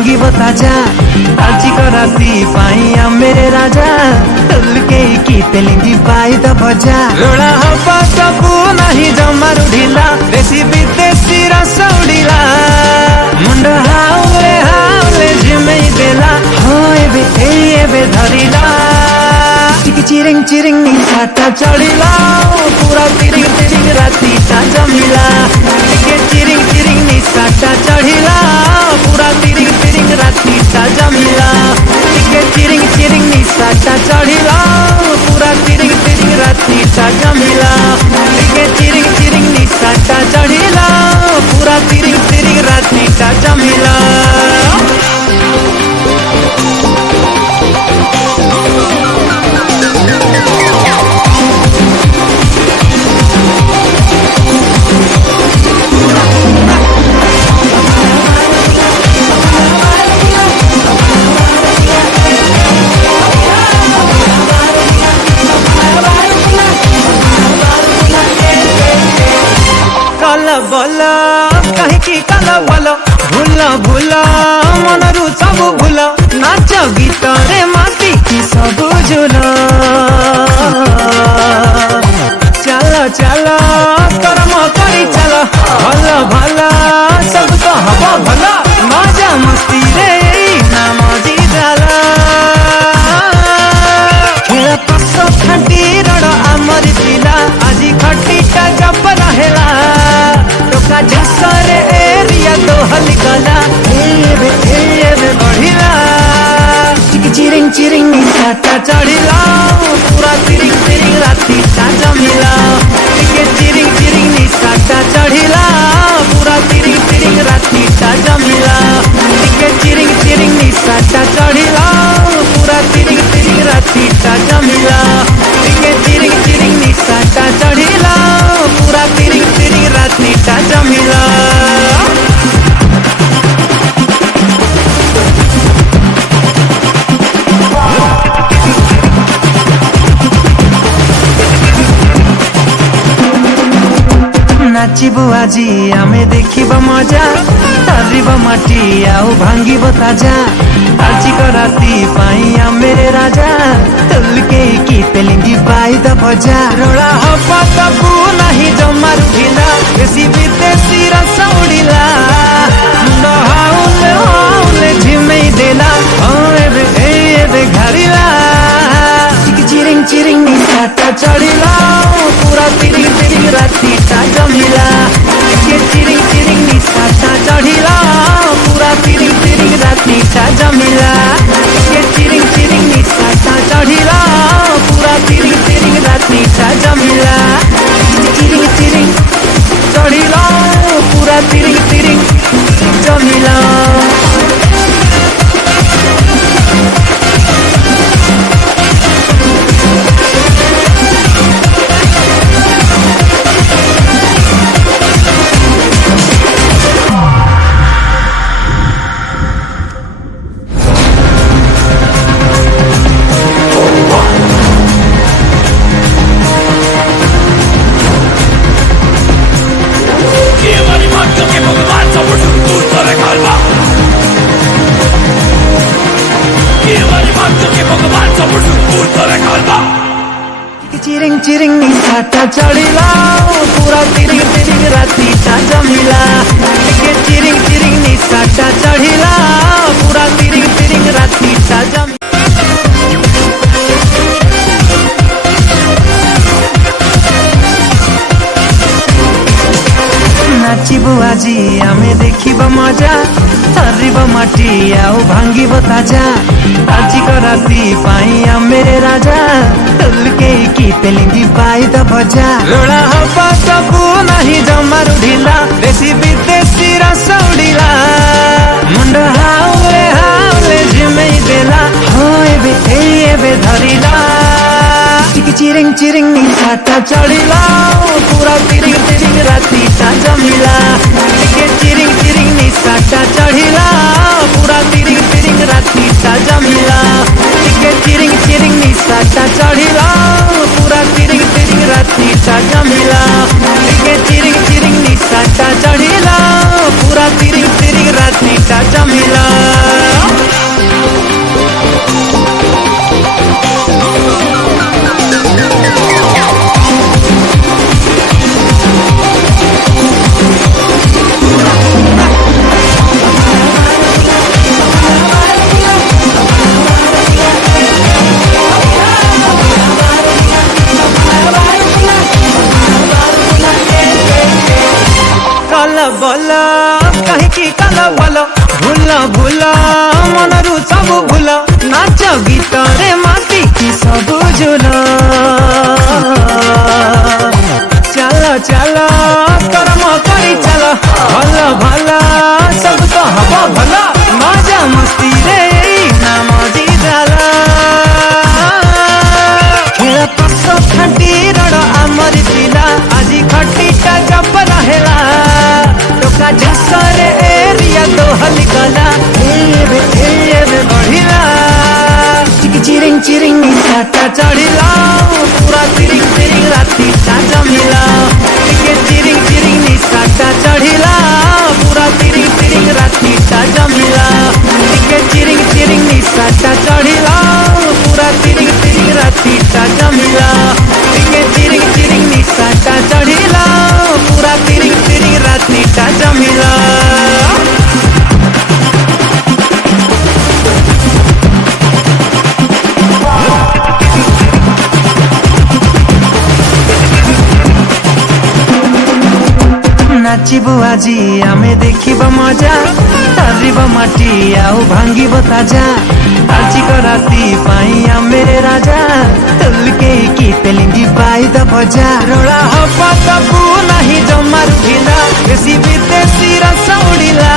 भांगिब ताजा आजिक राति पाइया मेरे राजा टलके की पेलिंगी पाई द बजा रोड़ा हवा सबू नहीं जमारू ढिला देसी विदेशी रस उड़िला मुंड हाउले झिमेई देला हो एबे धरिला चिरिंग चिरिंग निशाटा चढ़िला पूरा तिरिंग तिरिंग राति ता जमिला चिरिंग चिरिंग निशाटा चढ़िला पूरा तिरिंग तिरिंग राति ता जमिला चिरिंग चिरिंग निशाटा चढ़िला पूरा तिरिंग तिरिंग राति ता जमिला चिरिंग चिरिंग निशाटा चढ़िला पूरा तिरिंग तिरिंग राति ता जमिला बोला कहीं की कला बोलो भूला भूला मन रु सब भूला नाच गीत रे माटी की सब झूला चलो चलो कर्म करी चलो भला भला सब तो हवा भला मजा मस्ती रे नाम जी जाला खेल पस खटी रड़ आमर पिला आज खटीटा जब रहेला झसरे एरिया तो हलगला एबे बढ़िला चिरिंग चिरिंग निशाटा चढ़िला पूरा तिरिंग तिरिंग राति ता जमिला चिरिंग चिरिंग निशाटा चढ़िला पूरा तिरिंग तिरिंग राति ता जमिला चिरिंग चिरिंग निशाटा चढ़िला पूरा तिरिंग तिरिंग राति ता जमिला चिरिंग चिरिंग निशाटा चढ़िला पूरा तिरिंग तिरिंग राति ता जमिला नाचिबु आजी आमे देखिब मजा तारिब माटी आउ भांगिब ताजा आजिक राति पाइया मेरे राजा टलके की पेलिंगी पाई द बजा रोड़ा हवा सबू नहीं जमारू ढिला देसी विदेशी रस उड़िला मुंड हाउले झिमेई देला हो एबे घरिला चिरिंग चिरिंग निशाटा चढ़िला पूरा तिरिंग तिरिंग राति ता जमिला चिरिंग चिरिंग निशाटा चढ़िला पूरा तिरिंग तिरिंग राति ता जमिला चिरिंग चिरिंग निशाटा चढ़िला पूरा तिरिंग तिरिंग राति ता जमिला चिरिंग चिरिंग चढ़िला पूरा तिरिंग तिरिंग जमिला चिरिंग चिरिंग निशाटा चढ़िला पूरा तिरिंग तिरिंग राति ता जमिला चिरिंग चिरिंग निशाटा चढ़िला पूरा तिरिंग तिरिंग राति ता जमिला नाचिबु आजी आमे देखिब मजा तारिब माटी आउ भांगिब ताजा आजिक राति पाइया मेरे राजा टलके की पेलिंगी पाई द बजा रोड़ा हवा सबू नहीं जमारू ढिला देसी विदेशी रस उड़िला मुंड हाउले झिमेई देला हो एबे धरिला चिरिंग चिरिंग निशाटा चढ़िला पूरा तिरिंग तिरिंग राति ता जमिला चिरिंग चिरिंग निशाटा चढ़िला पूरा तिरिंग तिरिंग राति ता जमिला चिरिंग चिरिंग निशाटा चढ़िला पूरा तिरिंग तिरिंग राति ता जमिला चिरिंग चिरिंग निशाटा चढ़िला पूरा तिरिंग तिरिंग राति ता जमिला। मनरु सब भूल नाच गीत रे माटी की सब झूल चल चल कर्म करी चल भल भल सब तो हब भल मजा मस्ती रे नाम जिजाल खेल पस खाटी रड़ आमर पिला आज खटीटा जब रहेला टोका झसरे एरिया दोहली गला एबे बढ़िला चिरिंग चिरिंग निशाटा चढ़िला पूरा चिरिंग चिरिंग राती टा जमिला चिरिंग चिरिंग निशाटा चढ़िला पूरा चिरिंग चिरिंग राती टा जमिला चिरिंग चिरिंग निशाटा चढ़िला पूरा चिरिंग चिरिंग राती टा जमिला चिरिंग चिरिंग निशाटा चढ़िला पूरा चिरिंग चिरिंग राती टा जमिला नाचिबु आजी आमे देखिब मजा तारिब माटी आउ भांगिब ताजा आजी को राती पाई आमेरे राजा तलके की तेलिंगी पाई द भजा रोड़ा हपा तबु नहीं जमारू ढिला देसी विदेशी रस उड़िला